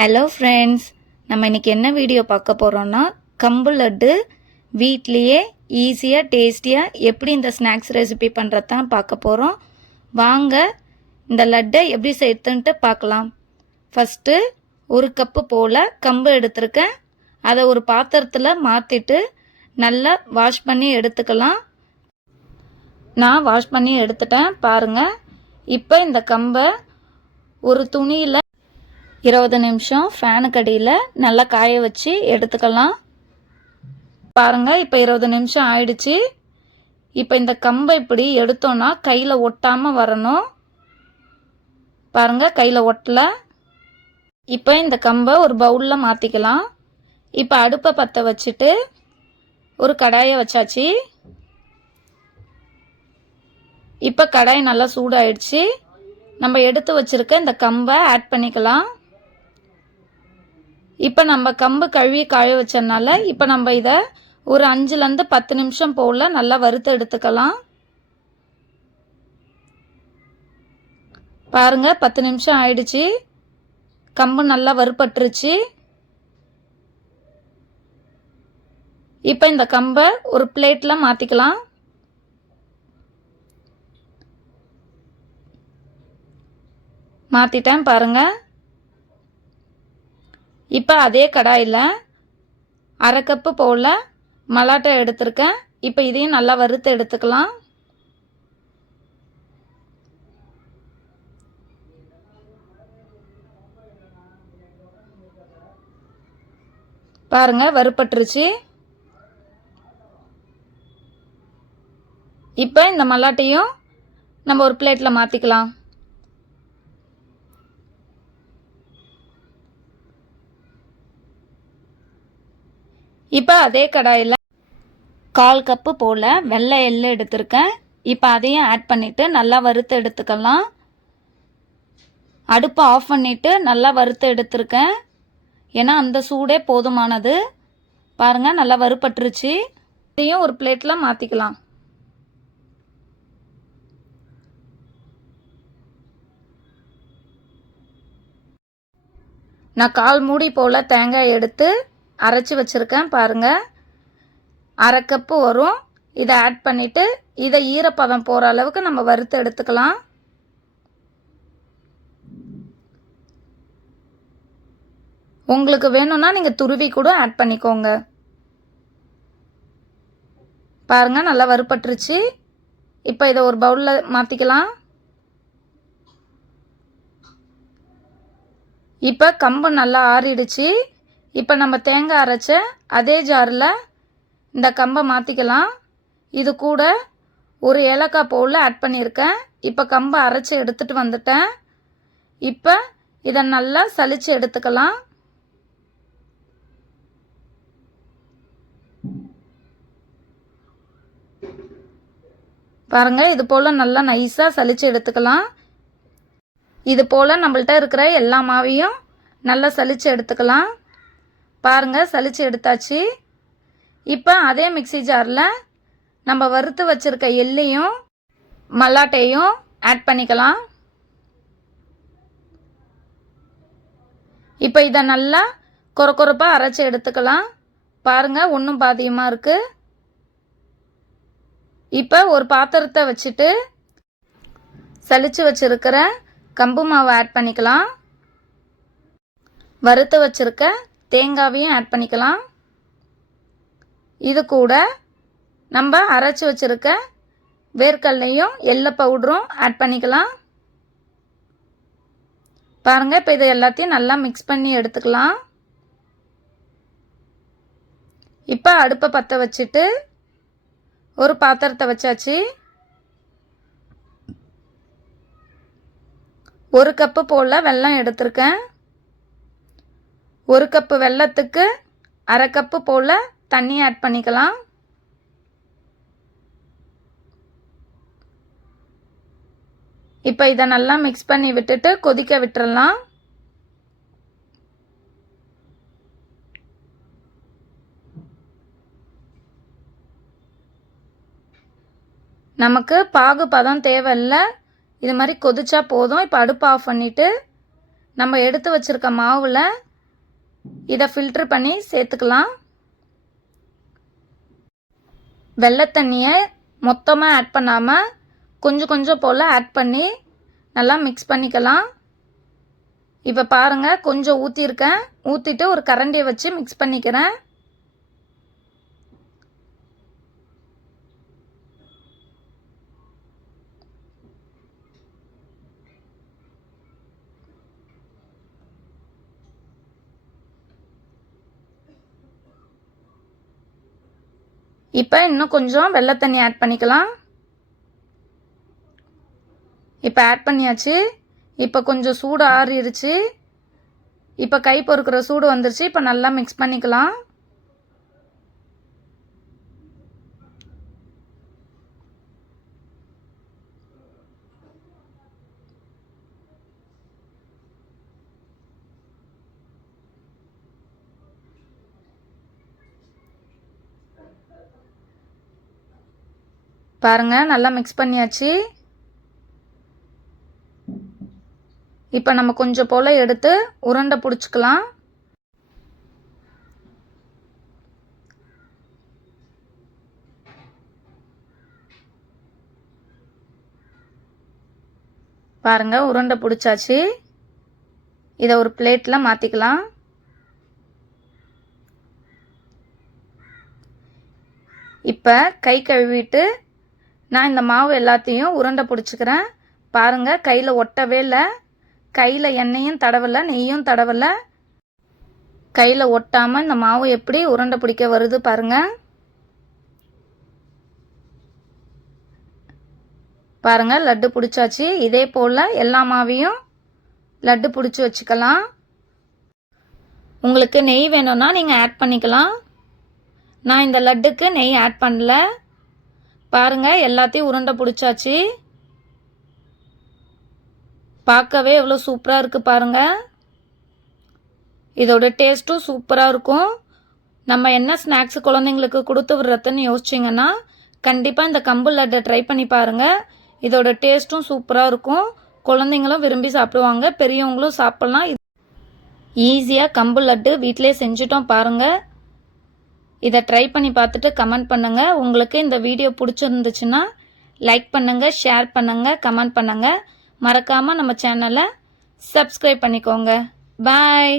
Hello friends, நம்ம இன்றைக்கி என்ன வீடியோ பார்க்க போகிறோன்னா கம்பு லட்டு வீட்லேயே ஈஸியாக டேஸ்டியாக எப்படி இந்த ஸ்நாக்ஸ் ரெசிபி பண்ணுறது தான் பார்க்க போகிறோம். வாங்க இந்த லட்டை எப்படி செய்யறதுன்ட்டு பார்க்கலாம். ஃபஸ்ட்டு ஒரு கப்பு போல் கம்பு எடுத்திருக்கேன். அதை ஒரு பாத்திரத்தில் மாற்றிட்டு நல்லா வாஷ் பண்ணி எடுத்துக்கலாம். நான் வாஷ் பண்ணி எடுத்துட்டேன் பாருங்கள். இப்போ இந்த கம்பை ஒரு துணியில் 20 நிமிஷம் ஃபேனுக்கு அடியில் நல்லா காய வச்சு எடுத்துக்கலாம். பாருங்கள், இப்போ 20 நிமிஷம் ஆயிடுச்சு. இப்போ இந்த கம்பை இப்படி எடுத்தோன்னா கையில் ஒட்டாமல் வரணும். பாருங்கள், கையில் ஒட்டலை. இப்போ இந்த கம்பை ஒரு பவுலில் மாற்றிக்கலாம். இப்போ அடுப்பை பற்ற வச்சுட்டு ஒரு கடாயை வச்சாச்சு. இப்போ கடாய் நல்லா சூடாயிடுச்சு. நம்ம எடுத்து வச்சுருக்க இந்த கம்பை ஆட் பண்ணிக்கலாம். இப்போ நம்ம கம்பு கழுவி காய வச்சனால இப்போ நம்ம இதை ஒரு 5லேருந்து 10 நிமிஷம் போல் நல்லா வறுத்து எடுத்துக்கலாம். பாருங்கள், 10 நிமிஷம் ஆயிடுச்சு. கம்பு நல்லா வறுபட்டுருச்சு. இப்போ இந்த கம்பை ஒரு பிளேட்டில் மாற்றிக்கலாம். மாற்றிட்டேன் பாருங்கள். இப்போ அதே கடாயில் 1/2 கப்பு போல் மலாட்டை எடுத்திருக்கேன். இப்போ இதையும் நல்லா வறுத்து எடுத்துக்கலாம். பாருங்கள், வறுபட்டுருச்சு. இப்போ இந்த மலாட்டையும் நம்ம ஒரு பிளேட்டில் மாற்றிக்கலாம். இப்போ அதே கடாயில் 1/4 கப்பு போல் வெள்ளை எள்ளு எடுத்திருக்கேன். இப்போ அதையும் ஆட் பண்ணிவிட்டு நல்லா வறுத்து எடுத்துக்கலாம். அடுப்பை ஆஃப் பண்ணிவிட்டு நல்லா வறுத்து எடுத்திருக்கேன். ஏன்னா அந்த சூடே போதுமானது. பாருங்கள், நல்லா வறுபட்டுருச்சு. இதையும் ஒரு பிளேட்டில் மாற்றிக்கலாம். நான் 1/4 மூடி போல் தேங்காய் எடுத்து அரைச்சி வச்சுருக்கேன். பாருங்கள், 1/2 கப்பு வரும். இதை ஆட் பண்ணிவிட்டு இதை ஈரப்பதம் போகிற அளவுக்கு நம்ம வறுத்து எடுத்துக்கலாம். உங்களுக்கு வேணும்னா நீங்கள் துருவி கூட ஆட் பண்ணிக்கோங்க. பாருங்கள், நல்லா வறுபட்டுருச்சு. இப்போ இதை ஒரு பவுலில் மாற்றிக்கலாம். இப்போ கம்பு நல்லா ஆறிடுச்சு. இப்போ நம்ம தேங்காய் அரைச்ச அதே ஜாரில் இந்த கம்பை மாற்றிக்கலாம். இது கூட ஒரு ஏலக்காய் பவுல் ஆட் பண்ணியிருக்கேன். இப்போ கம்பை அரைச்சி எடுத்துகிட்டு வந்துட்டேன். இப்போ இதை நல்லா சலிச்சு எடுத்துக்கலாம். பாருங்கள், இது போல் நல்லா நைஸாக சலிச்சு எடுத்துக்கலாம். இது போல் நம்மள்ட்ட இருக்கிற எல்லா மாவையும் நல்லா சலிச்சு எடுத்துக்கலாம். பாருங்கள், சலிச்சு எடுத்தாச்சு. இப்போ அதே மிக்ஸி ஜாரில் நம்ம வறுத்து வச்சுருக்க எள்ளையும் மல்லாட்டையும் ஆட் பண்ணிக்கலாம். இப்போ இதை நல்லா கொரப்பாக அரைச்சி எடுத்துக்கலாம். பாருங்கள், ஒன்றும் பாதியமாக இருக்குது. இப்போ ஒரு பாத்திரத்தை வச்சுட்டு சலிச்சு வச்சுருக்கிற கம்பு மாவை ஆட் பண்ணிக்கலாம். வறுத்து வச்சுருக்க தேங்காவையும் ஆட் பண்ணிக்கலாம். இது கூட நம்ம அரைச்சி வச்சுருக்க வேர்க்கடலையும் எள்ளு பவுடரும் ஆட் பண்ணிக்கலாம். பாருங்கள், இப்போ இதை எல்லாத்தையும் நல்லா மிக்ஸ் பண்ணி எடுத்துக்கலாம். இப்போ அடுப்பை பற்ற வச்சுட்டு ஒரு பாத்திரத்தை வச்சாச்சு. 1 கப்பு போல் வெல்லம் எடுத்திருக்கேன். 1 கப்பு வெல்லத்துக்கு 1/2 கப்பு போல் தண்ணி ஆட் பண்ணிக்கலாம். இப்போ இதை நல்லா மிக்ஸ் பண்ணி விட்டுட்டு கொதிக்க விட்டுறலாம். நமக்கு பாகு பதம் தேவையில்லை, இது மாதிரி கொதிச்சா போதும். இப்போ அடுப்பு ஆஃப் பண்ணிவிட்டு நம்ம எடுத்து வச்சுருக்க மாவில் இதை ஃபில்டர் பண்ணி சேர்த்துக்கலாம். வெள்ளை தண்ணியை மொத்தமாக ஆட் பண்ணாமல் கொஞ்சம் கொஞ்சம் போல் ஆட் பண்ணி நல்லா மிக்ஸ் பண்ணிக்கலாம். இப்போ பாருங்கள், கொஞ்சம் ஊற்றிருக்கேன். ஊற்றிட்டு ஒரு கரண்டியை வச்சு மிக்ஸ் பண்ணிக்கிறேன். இப்போ இன்னும் கொஞ்சம் வெள்ளை தண்ணி ஆட் பண்ணிக்கலாம். இப்போ ஆட் பண்ணியாச்சு. இப்போ கொஞ்சம் சூடு ஆறிடுச்சு. இப்போ கை பொறுக்கிற சூடு வந்துருச்சு. இப்போ நல்லா மிக்ஸ் பண்ணிக்கலாம். பாருங்க, நல்லா மிக்ஸ் பண்ணியாச்சு. இப்போ நம்ம கொஞ்சம் போல் எடுத்து உருண்டை பிடிச்சிக்கலாம். பாருங்க, உருண்டை பிடிச்சாச்சு. இதை ஒரு பிளேட்டில் மாற்றிக்கலாம். இப்போ கை கழுவிட்டு நான் இந்த மாவு எல்லாத்தையும் உருண்டை பிடிச்சிக்கிறேன். பாருங்கள், கையில் ஒட்டவே இல்லை. கையில் எண்ணெயும் தடவலை, நெய்யும் தடவலை. கையில் ஒட்டாமல் இந்த மாவு எப்படி உருண்டை பிடிக்க வருது பாருங்கள். பாருங்கள், லட்டு பிடிச்சாச்சு. இதே போல் எல்லா மாவையும் லட்டு பிடிச்சி வச்சுக்கலாம். உங்களுக்கு நெய் வேணும்னா நீங்கள் ஆட் பண்ணிக்கலாம். நான் இந்த லட்டுக்கு நெய் ஆட் பண்ணல. பாருங்கள், எல்லாத்தையும் உருண்டை பிடிச்சாச்சு. பார்க்கவே எவ்வளோ சூப்பராக இருக்குது பாருங்கள். இதோட டேஸ்ட்டும் சூப்பராக இருக்கும். நம்ம என்ன ஸ்நாக்ஸ் குழந்தைங்களுக்கு கொடுத்து விடுறதுன்னு யோசிச்சிங்கன்னா கண்டிப்பாக இந்த கம்பு லட்டை ட்ரை பண்ணி பாருங்கள். இதோட டேஸ்ட்டும் சூப்பராக இருக்கும். குழந்தைங்களும் விரும்பி சாப்பிடுவாங்க, பெரியவங்களும் சாப்பிட்லாம். ஈஸியாக கம்பு லட்டு வீட்டிலே செஞ்சுட்டோம் பாருங்கள். இதை ட்ரை பண்ணி பார்த்துட்டு கமெண்ட் பண்ணுங்கள். உங்களுக்கு இந்த வீடியோ பிடிச்சிருந்துச்சுன்னா லைக் பண்ணுங்கள், ஷேர் பண்ணுங்கள், கமெண்ட் பண்ணுங்கள். மறக்காமல் நம்ம சேனலை சப்ஸ்கிரைப் பண்ணிக்கோங்க. பாய்.